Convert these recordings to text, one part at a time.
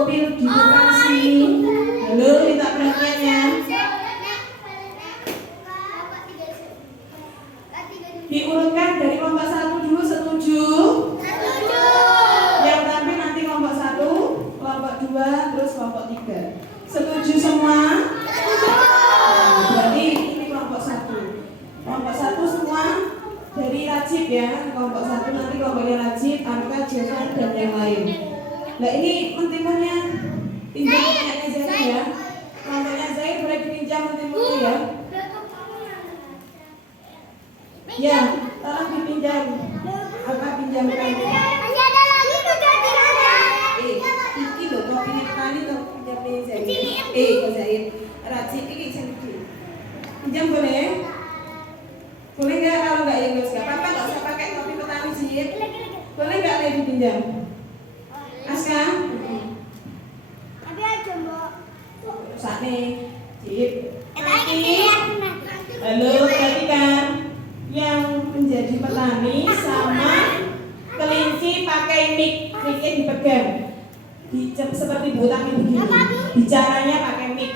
mobil di depan sini. Halo, minta perhatian ya. Diurutkan dari kelompok 1 dulu, setuju? Setuju. Yang tampil nanti kelompok 1, kelompok 2, terus kelompok 3. Setuju semua? Setuju. Nah, berarti ini kelompok 1. Kelompok 1 semua dari Rajib ya. Kelompok 1 nanti kelompoknya Rajib, Arka, Jovan, dan yang lain. Nah ini mentimunnya pinjam punyanya Zaid ya. Kelompoknya Zaid boleh dipinjam mentimunnya ya. Ya, tolong dipinjam. Apa pinjamkan? Masih ada lagi Iki loh, kopi petani tuh pinjamnya Zaid. Kok Zaid. Rajib ini jadi. Pinjam boleh? Boleh nggak? Kalau nggak ya nggak apa-apa, nggak usah pakai kopi petani Zaid. Boleh nggak lagi dipinjam? Aska? Tapi aja mbak. Sakne, Cip. Halo, perhatikan. Yang menjadi petani sama kelinci pakai mic, micnya dipegang. Seperti Bu Tami begini. Bicaranya pakai mic.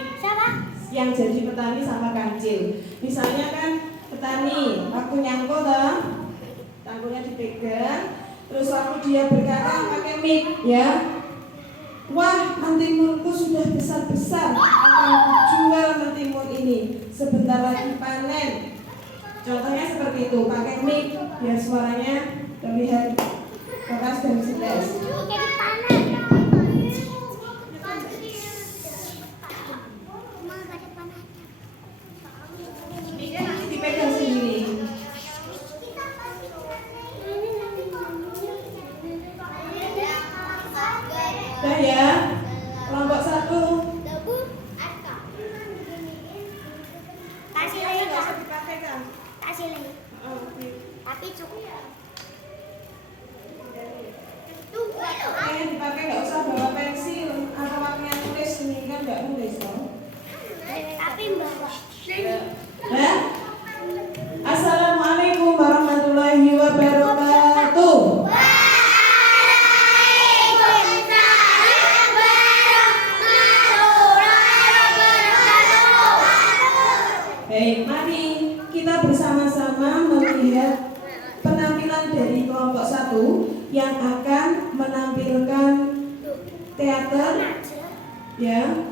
Yang jadi petani sama kancil. Misalnya kan petani waktu nyangkul toh, tanggulnya dipegang. Terus waktu dia berkata pakai mic ya, wah mentimunku sudah besar-besar, akan jual mentimun ini, sebentar lagi panen. Contohnya seperti itu, pakai mic biar suaranya terlihat keras dan jelas. Micnya nanti dipegang sendiri. Udah ya, kelompok 1. Kasih Nggak lagi usah dipakai kan? kasih lagi. Oke. Tapi cukup. Yang dipakai nggak usah bawa pensil atau waktunya tulis, ini kan nggak nulis toh. Tapi mbak. Ya? Assalamualaikum warahmatullahi wabarakatuh. Baik, mari kita bersama-sama melihat penampilan dari kelompok 1 yang akan menampilkan teater ya,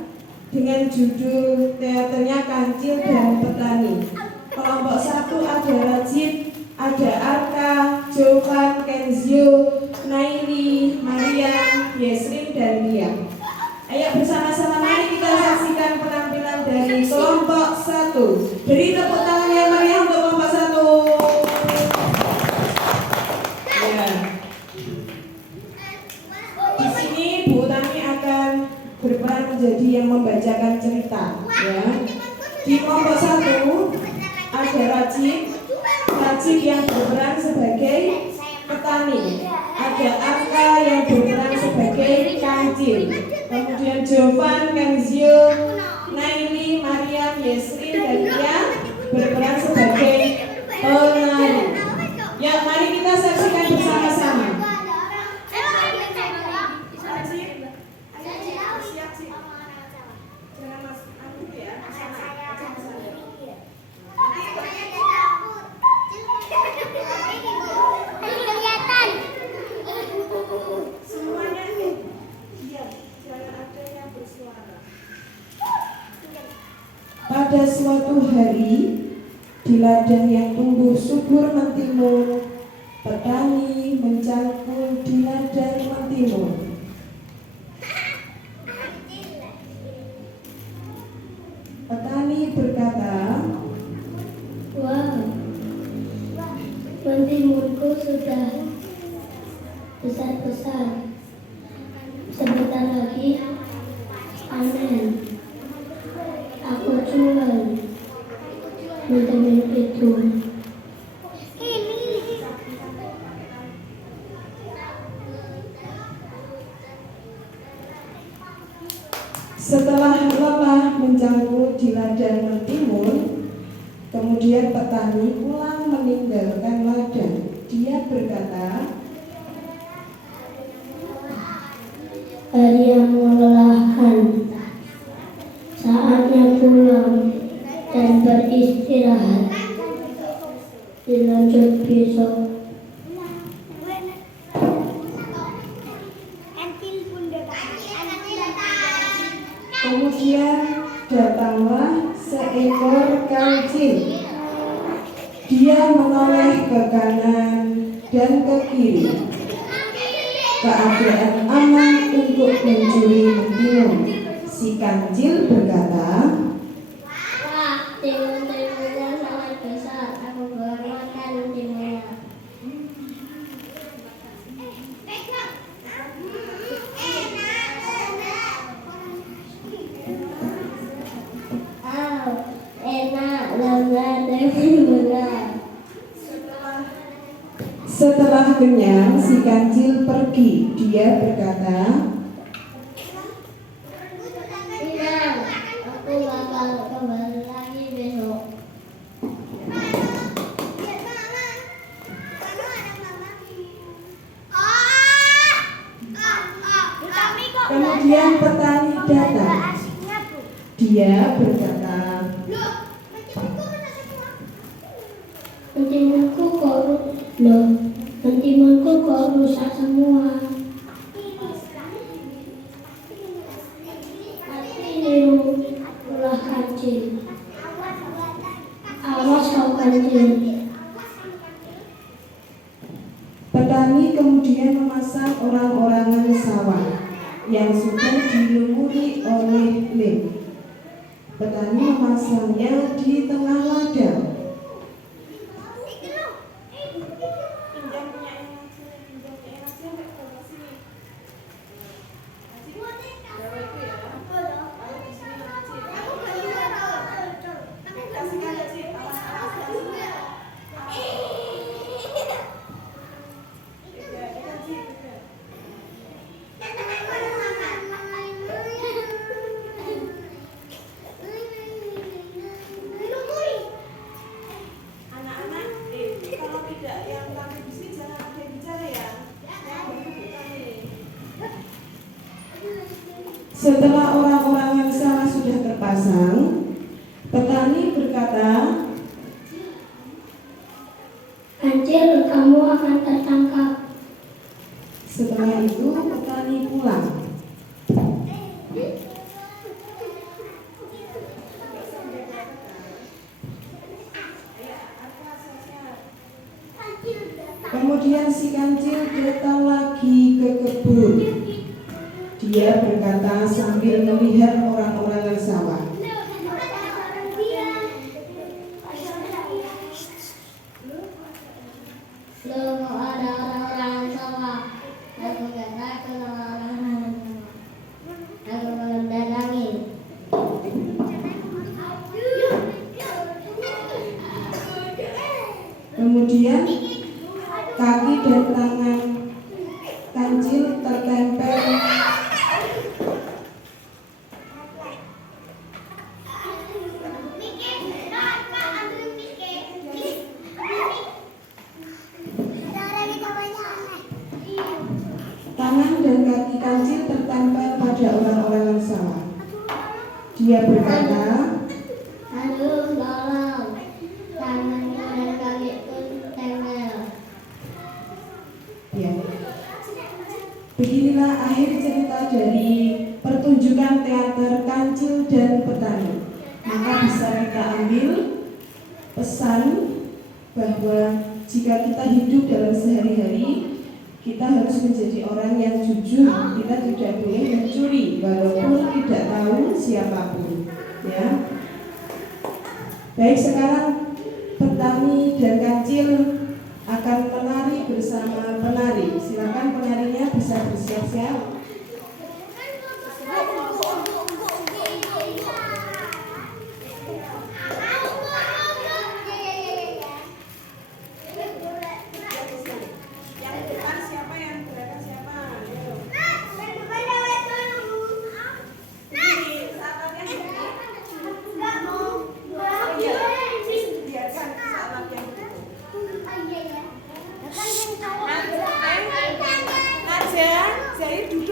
dengan judul teaternya Kancil dan Petani. Kelompok 1 ada Rajib, ada Arka, Jovan, Kenzio, Naili, Mariam, Yesrin, dan Lia. Ayo bersama-sama mari kita saksikan penampilan dari kelompok 1. Beri tepuk tangan yang meriah untuk kelompok 1. Ya. Di sini Bu Tami akan berperan menjadi yang membacakan cerita. Ya. Di kelompok 1 ada Rajib yang berperan sebagai petani. Ada Arka yang berperan sebagai kancil. Kemudian Jovan, Kenzio, Naili, Mariam, Yesrin, dan Lia berperan sebagai penari. Ya, mari kita saksikan bersama-sama. Semuanya diam, jangan ada yang bersuara. Pada suatu hari, di ladang yang tumbuh subur mentimun, petani mencangkul di ladang mentimun. Petani berkata, "Wah, mentimunku sudah besar-besar. Sebentar lagi panen. Aku jual mentimun itu." Setelah lelah mencangkul di ladang mentimun, kemudian petani pulang meninggalkan ladang. Dia berkata, Hari yang mulai Kemudian datanglah seekor kancil. Dia menoleh ke kanan dan ke kiri. Keadaan aman untuk mencuri mentimun. Si kancil berkata, Wah, timun-timunnya sangat besar. Aku bermakan timunnya. Oh, enak, lezat timunnya. setelah kenyang si kancil pergi. Dia berkata, Tidak, aku bakal kembali lagi besok. kemudian petani datang. Dia berkata, Mentimunku kok rusak semua. Tapi niru ulah kancil. Awas kau kancil. petani kemudian memasang orang-orangan sawah yang sudah dilumuri oleh lem. Petani memasangnya di tengah ladang. Setelah orang-orangan sawah sudah terpasang, petani berkata, Kancil, kamu akan tertangkap. setelah itu petani pulang. Kemudian si kancil datang lagi ke kebun. Dia berkata sambil melihat orang-orangan sawah, Loh, kok ada orang-orang sawah? Aku gak takut sama orang-orang sawah. Aku akan datangi. kemudian kaki dan tangan kancil tertempel tangan dan kaki kancil tertempel pada orang-orangan sawah. Dia berkata, Aduh, tolong. Tanganku dan kakiku tempel. ya. Beginilah akhir cerita dari pertunjukan teater Kancil dan Petani. Maka bisa kita ambil pesan bahwa jika kita hidup dalam sehari-hari, kita harus menjadi orang yang jujur. Kita tidak boleh mencuri walaupun tidak tahu siapapun. Ya. Baik, sekarang petani dan kancil akan menari bersama penari. Silakan penarinya bisa bersiap-siap. Naja, jadi duduk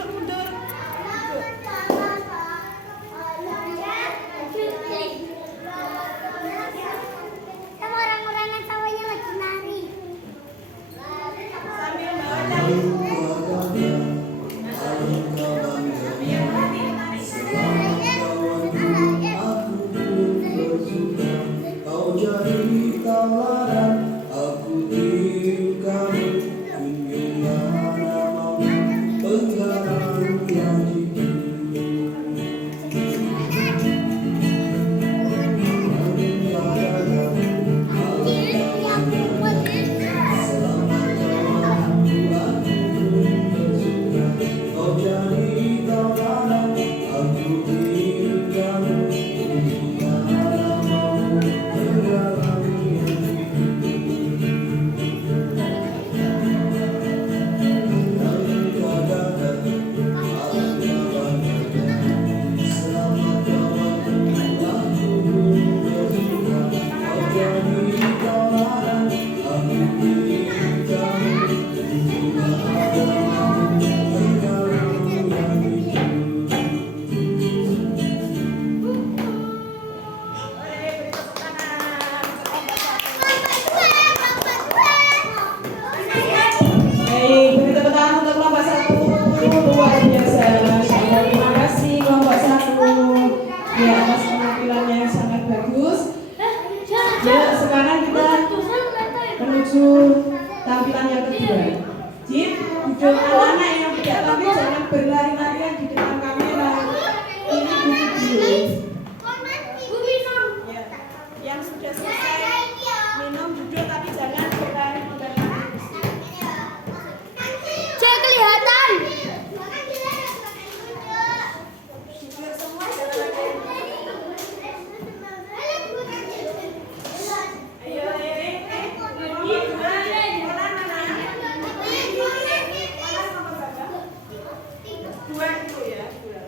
ya, dua.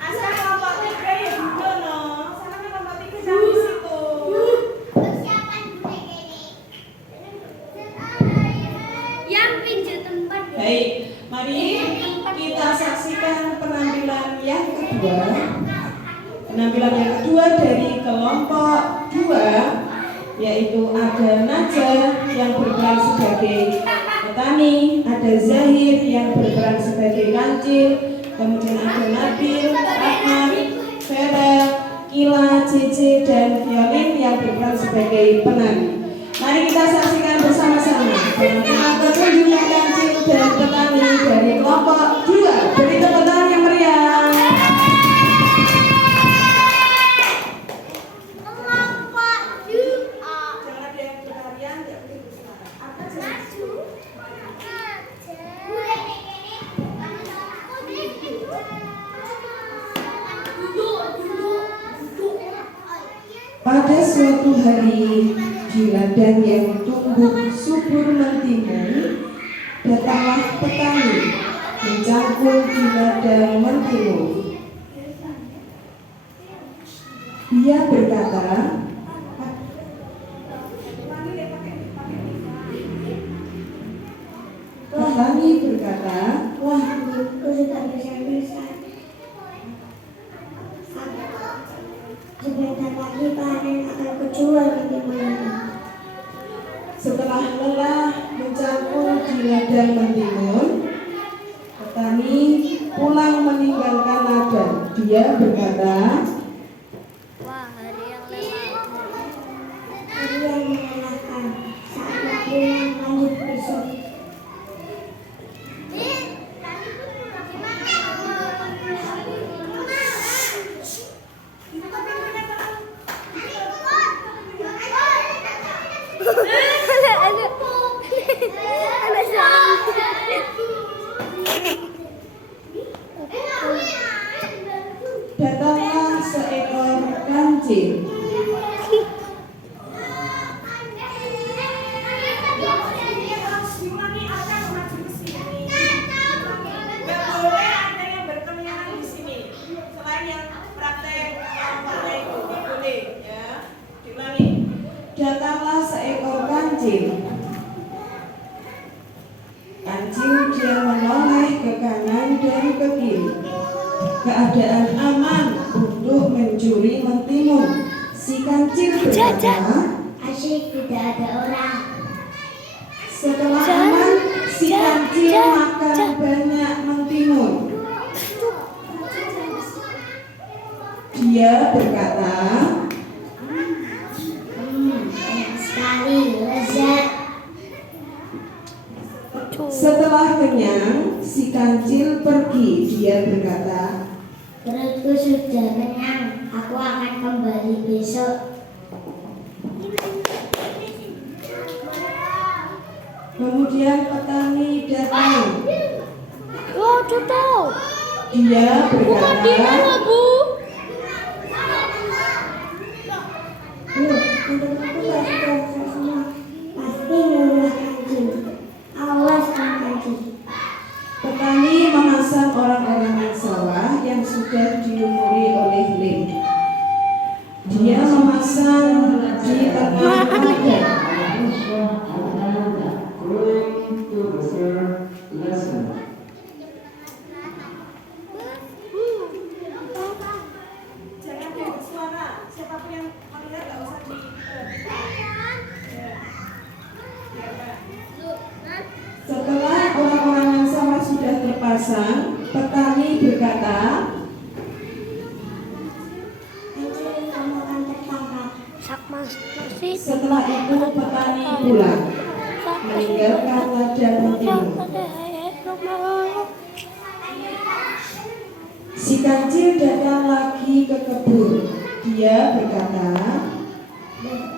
Asal kelompok 3 ya dulu no. Sama kan kelompok 3 sampai situ. Persiapan gue ini. Yang pinjam tempat. Baik, mari kita saksikan penampilan yang kedua. Penampilan yang kedua dari kelompok 2, yaitu ada Naja yang berperan sebagai petani, ada Zahir yang berperan sebagai kancil, kemudian ada Nabil, Ahmad, Vera, Kila, Cici, dan Violin yang berperan sebagai penari. Mari kita saksikan bersama-sama penampilan pertunjukan kancil dan petani dari kelompok 2. Beri tepuk tangan yang meriah. Jangan ada yang berlarian, tidak boleh bersuara. Apa jelas? Pada suatu hari di ladang yang tumbuh subur mentimun, datanglah petani mencangkul di ladang mentimun. Dia berkata, petani berkata, Wah, aku sudah bisa. Sebentar lagi panen akan kejual bagaimana? setelah lelah mencangkul di ladang mentimun, petani pulang meninggalkan ladang. Dia berkata, Wah, hari yang lelah. Hari yang menyenangkan. Saatnya pulang lanjut besok. datanglah seekor kancil. Datanglah seekor kancil. Kancil dia menoleh ke kanan dan ke kiri. Keadaan aman untuk mencuri mentimun. Si kancil berkata, Asyik tidak ada orang. setelah aman, si kancil makan banyak mentimun. Dia berkata, Enak sekali, lezat. setelah kenyang, si kancil pergi. Dia berkata, Perutku sudah kenyang. Aku akan kembali besok. kemudian petani datang. Oh, tutup. Dia berkata, Bu. Teman-temanku sudah semua. Pasti membuat kancing. Awas kancing. petani memasang orang-orang sawah yang sudah dilumuri oleh lem. Dia memasang di tengah ladang. Jangan bersuara. Siapapun yang melihat nggak usah diperhatikan. Setelah orang-orang sawah sudah terpasang, petani berkata, Kancing, kamu akan tertangkap. Masih. setelah itu petani pulang, meninggalkan ladang mentimun. Si kancil datang lagi ke kebun. Dia berkata,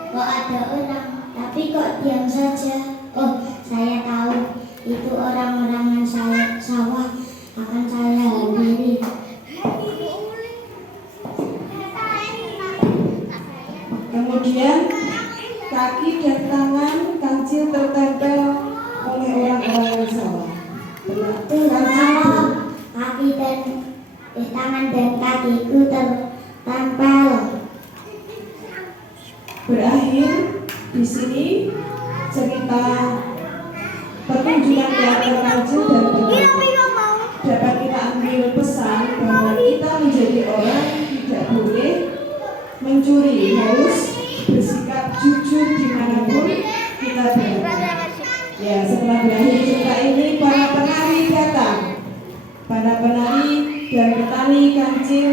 Kok ada orang, tapi kok diam saja? Oh, saya tahu. Itu orang-orangan saya sawah akan saya hampiri. kemudian kaki dan tangan kancil tertempel oleh orang-orang sawah. Kancil tangan dan kakiku tertempel. Berakhir di sini cerita pertunjukan teater kancil dan Benari. Dapat kita ambil pesan bahwa kita menjadi orang tidak boleh mencuri, harus bersikap jujur dimanapun kita berada. Ya, setelah berakhir cerita ini, para penari datang. Para penari dan petani kancil,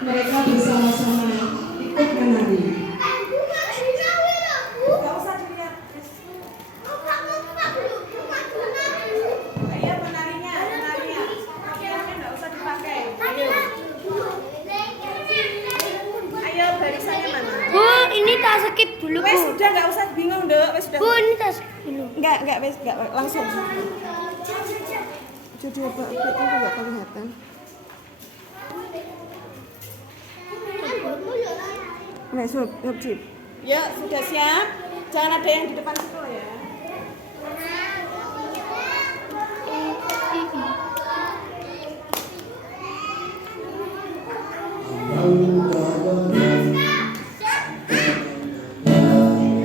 mereka bersama-sama ikut menari. Gak usah dilihat. Ayo penarinya. Pakaiannya gak usah dipakai. Ayo barisannya mana? Bu, ini tak skip dulu, Bu. Wes udah gak usah bingung deh. Wes udah. Bu, ini tak skip dulu. Enggak langsung. Jadi apa? Itu enggak kelihatan. Nah, sup, Cip. Ya, sudah siap. Jangan ada yang di depan situ ya.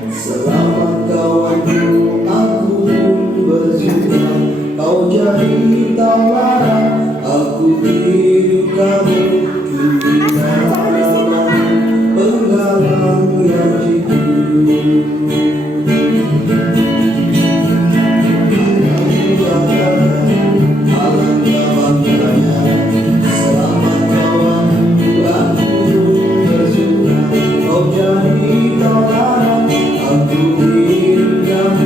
Selamat kawanku, aku bersuka. Kau jadi tawaran, aku hidup kamu. Penggalang yang jitu. Alangkah bangganya. Selamat kawanku, aku bersuka. Kau jadi tawaran, aku hidup kamu.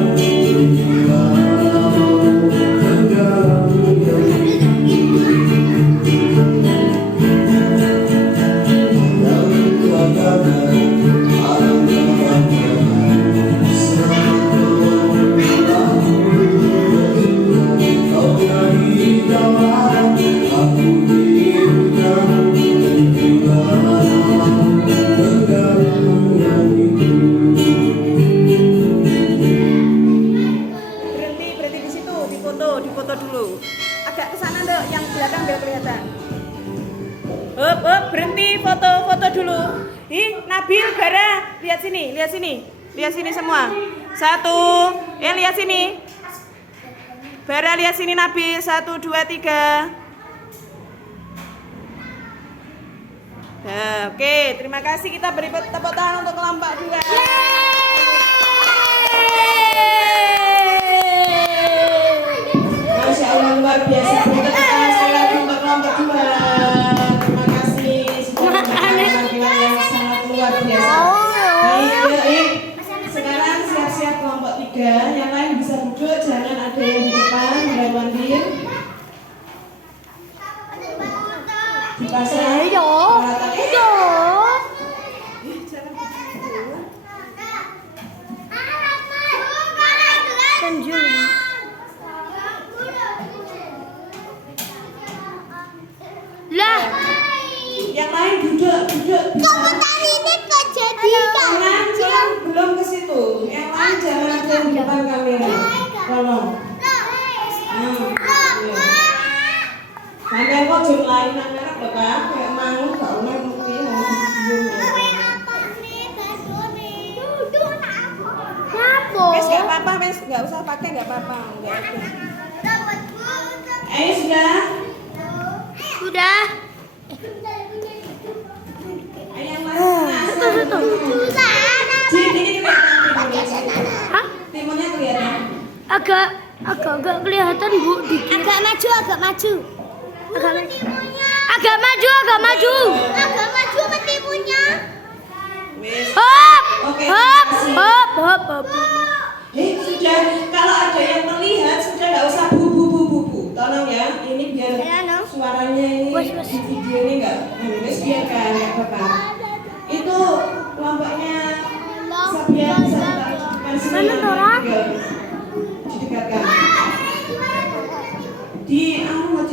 Berhenti di situ, difoto dulu. Agak ke sana dong, yang belakang biar kelihatan. Hop, berhenti foto dulu. Nabil, Bara, lihat sini semua. Satu, lihat sini. Bara lihat sini Nabil, 1, 2, 3. Nah, oke, terima kasih, kita beri tepuk tangan untuk kelompok 2. Masya Allah, luar biasa. Beri tepuk tangan sekali lagi untuk kelompok 2. Terima kasih sudah memberikan penampilan yang sangat luar biasa. Baik. Sekarang siap-siap kelompok 3. Yang lain bisa duduk, jangan ada yang di depan. Wandir dipasang peralatannya. Jangan begitu. Lah, Yang lain duduk bisa. ini kok jadi Jangan belum ke situ. Yang lain jangan ada yang di depan kamera. Tolong. Sampai kok jum lain nang merek lho Kak. Kayak mau gak oleh mesti mau Kenapa? Wes gak apa-apa, wes gak usah pakai, gak apa-apa. Enggak ada. Ayo sudah. Sudah. Ayo yang mana? Jin, ini kelihatan. Hah? Timunnya kelihatan. Agak kelihatan, Bu. Dikit. Agak maju. Agak maju. Metimunya. Wes. Hop. Oke, Hop. terima kasih. Hop. Sudah, kalau ada yang melihat sudah nggak usah bu. Tolong ya, ini biar suaranya ini Wes. di video ini nggak, wes biarkan nggak apa-apa. Itu kelompoknya Sabian bisa kita sini, Mana Dora? didekatkan. Di bawah.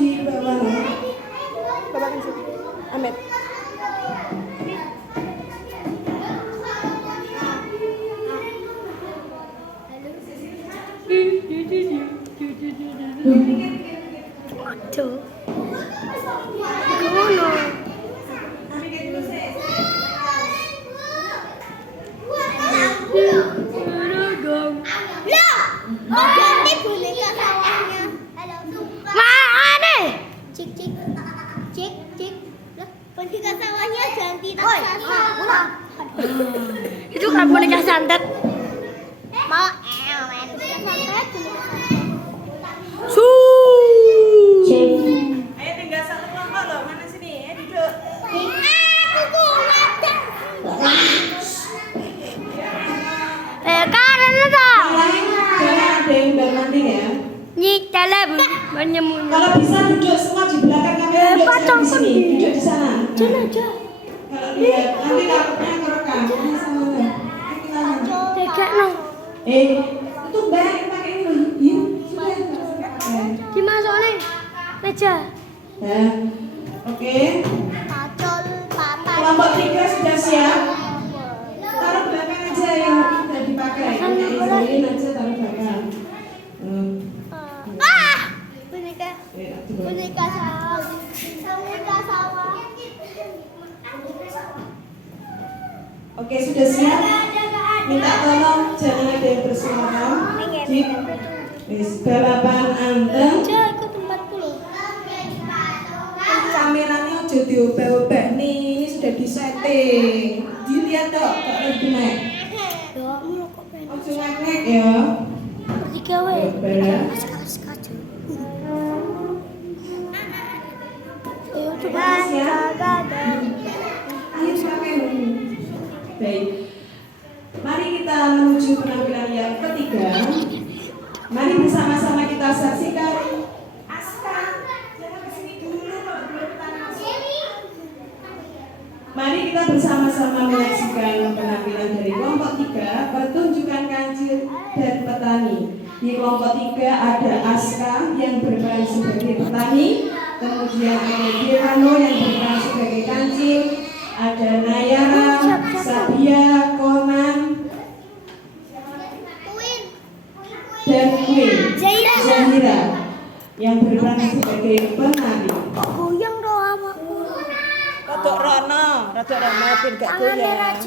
Bawa kan situ. Ahmed. Aduh. ngono. Ganti boneka sawahnya. Mana? Cik cik cik cik. Lah, boneka sawahnya ganti raksasa. Itu kan boneka santet. Mau main boneka santet. Ayo tinggal satu kelompok loh, mana sini? Duduk. Kanan tak? Jangan ada yang udah mandi ya. Ni dalam menyembunyi. Kalau bisa duduk semua di belakang kamera, duduk jangan di sini, duduk di sana. Jangan aja. Kalau lihat nanti takutnya kerekam. Ini sama kan? Tegak no. Itu mbak pakai ini loh. Iya, sudah. Dimasuk nih meja. Nah, oke. Pacol papa. Kelompok 3 sudah siap. Taruh belakang aja yang udah dipakai. Punya izin aja taruh belakang. Boneka Ya, boneka sawah. Boneka sawah. Oke, sudah siap. Minta tolong jangan ada yang bersuara. Balapan anteng. Aku tempatku loh. Kameranya aja diobah-obah nih, ini sudah disetting. Dilihat toh, kok harus naik. Ojo ngek ya. Digawe. Obah. Coba siap. Ayo pakai dulu. Baik. Mari kita menuju penampilan yang ketiga. Mari bersama-sama kita saksikan. Aska, jangan kesini dulu kalau belum masuk. Mari kita bersama-sama menyaksikan penampilan dari kelompok 3, pertunjukan kancil dan petani. Di kelompok 3 ada Aska yang berperan sebagai petani, kemudian ada Devano yang berperan sebagai kancil, ada Nayara, Sabia, Konan, dan Zahira yang berperan sebagai penari. Goyang doh amaku. Rodok rono, rodok rono ben gak goyang.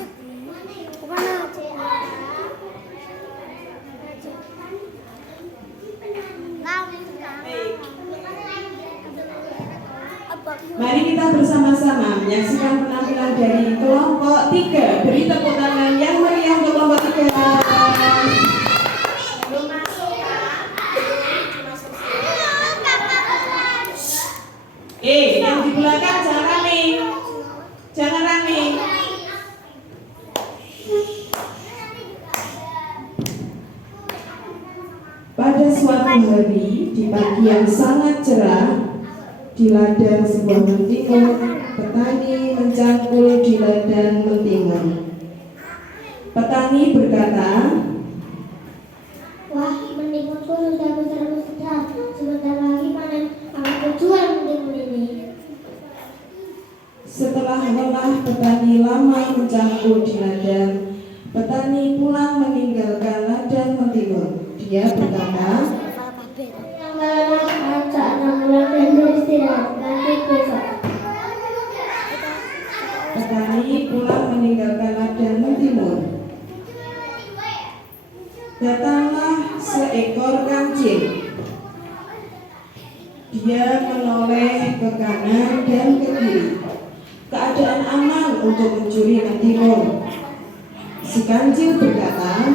Mari kita bersama-sama menyaksikan penampilan dari kelompok 3. Beri tepuk tangan yang meriah untuk kelompok 3. Belum masuk kan? Yang di belakang jangan rame. Jangan rame. Pada suatu hari di pagi yang sangat cerah, di ladang sebuah mentimun, petani mencangkul di ladang mentimun. Petani berkata, Wah, mentimunku sudah besar-besar. Sebentar lagi panen. Aku jual mentimun ini. setelah lelah petani lama mencangkul di ladang, petani pulang meninggalkan ladang mentimun. Dia berkata, Ajak 6 bulan dan beristirahat. Nanti besok. petani pulang meninggalkan ladang mentimun. Datanglah seekor kancil. Dia menoleh ke kanan dan ke kiri. Keadaan aman untuk mencuri mentimun. Si kancil berkata,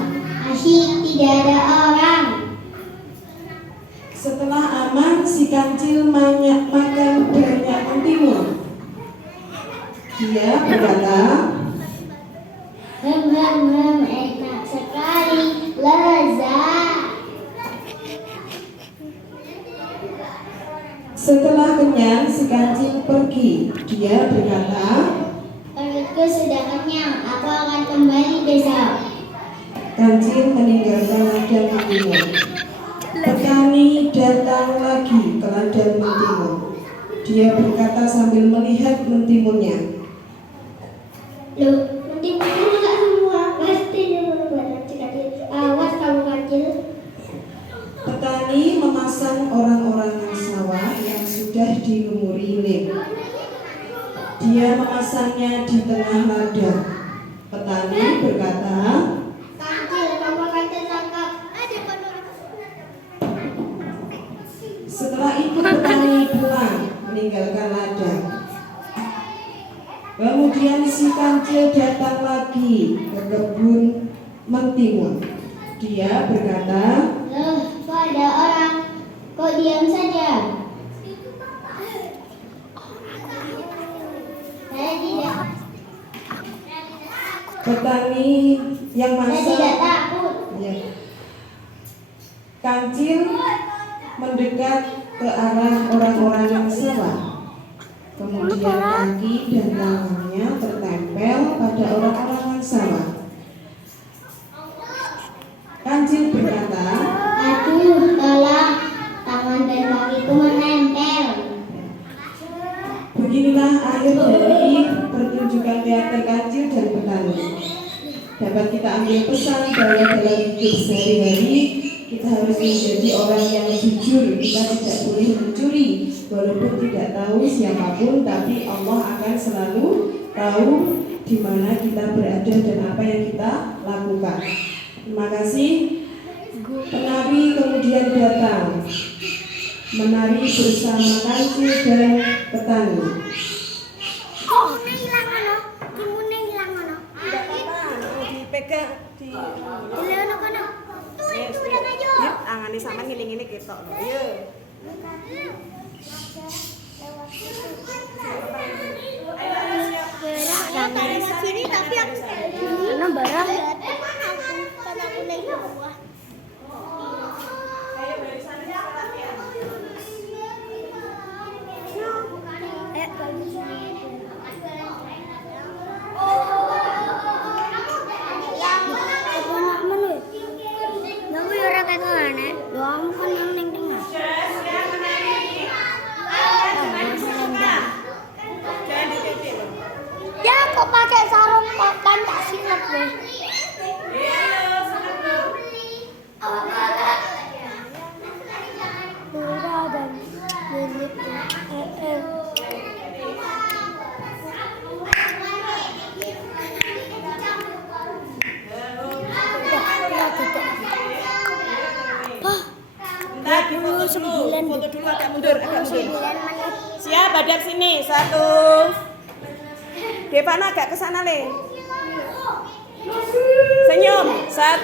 Asyik, tidak ada orang. setelah aman, si kancil makan banyak mentimun. Dia berkata, Enak sekali, lezat. setelah kenyang, si kancil pergi. Dia berkata, Perutku sudah kenyang, aku akan kembali besok. kancil meninggalkan ladang mentimun. Petani datang lagi ke ladang mentimun. Dia berkata sambil melihat mentimunnya, Loh, mentimunku rusak semua. Pasti dia berbuat kecil. Awas kamu kecil. petani memasang orang-orang sawah yang sudah dilumuri lem. Dia memasangnya di tengah ladang. Petani berkata, Kancil, kamu kancil tangkap. setelah itu petani pulang meninggalkan ladang. Kemudian si kancil datang lagi ke kebun mentimun. Dia berkata, Loh, kok ada orang? Kok diam saja? Saya tidak. petani yang Saya tidak masak. takut. Ya. Kancil mendekat ke arah orang-orang yang sawah. Kemudian kaki dan tangannya tertempel pada orang-orang yang sawah. Kancil berkata, Aduh, tolong. Tangan dan kakiku menempel. beginilah akhir dari pertunjukan teater Kancil dan petani. Dapat kita ambil pesan bahwa dalam hidup sehari-hari kita harus menjadi orang yang jujur. Kita tidak boleh mencuri, walaupun tidak tahu siapapun, tapi Allah akan selalu tahu di mana kita berada dan apa yang kita lakukan. Terima kasih. Penari kemudian datang menari bersama Kancil dan petani. Kimune hilang ono. Kimune hilang ono. Tidak apa-apa, dipegang di Dile ono kono. Tuh itu udah ngajo. tangannya sama ngene-ngene ketok lho. Iya. Dari sini tapi aku mana barang? Kan aku naik bawah. Ya kok pakai sarung kok kan tak siap deh. Murah dan milik Bentar, foto dulu agak mundur. Siap, hadap sini. 1. Devana agak ke sana, Le. Senyum. 1.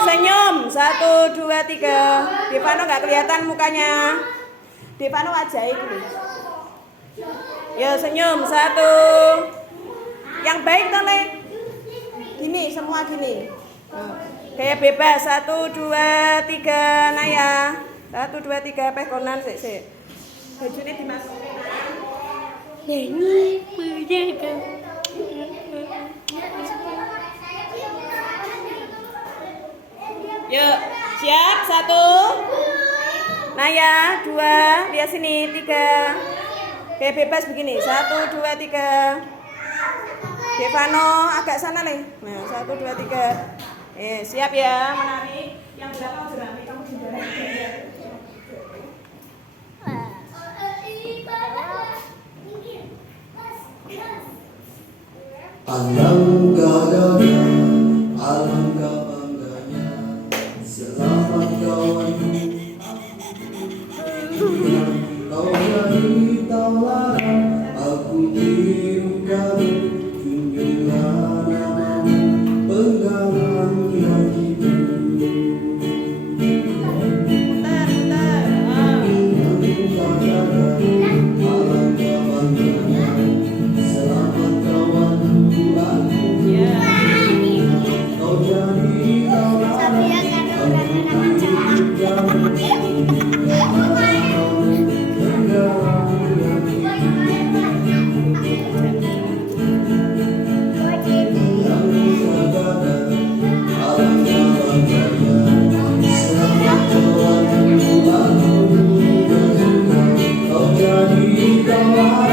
Senyum. 1, 2, 3. Devano nggak kelihatan mukanya. Devano wajahnya dulu. Ya, senyum. 1. Yang baik toh, Le. Gini, semua gini. Kayak bebas. 1, 2, 3. Naya. 1, 2, 3. Pekonan sik. Bajunya dimasukin. Nyanyi menjaga. Yuk, siap. 1. Naya. 2. Lihat sini. 3. Kayak bebas begini. 1, 2, 3. Devano agak sana, Le. Nah, 1, 2, 3. Siap ya menari. Yang belakang jerami kamu di belakang. Alangkah gagah, alangkah bangganya, selamat kawanku. Kau jadi tauladan, aku tirukan, junjungan namamu, pegangan hatiku. Alangkah gagah, alangkah bangganya, selamat kawanku. Kau jadi tauladan, aku tirukan. Kau jadi kawan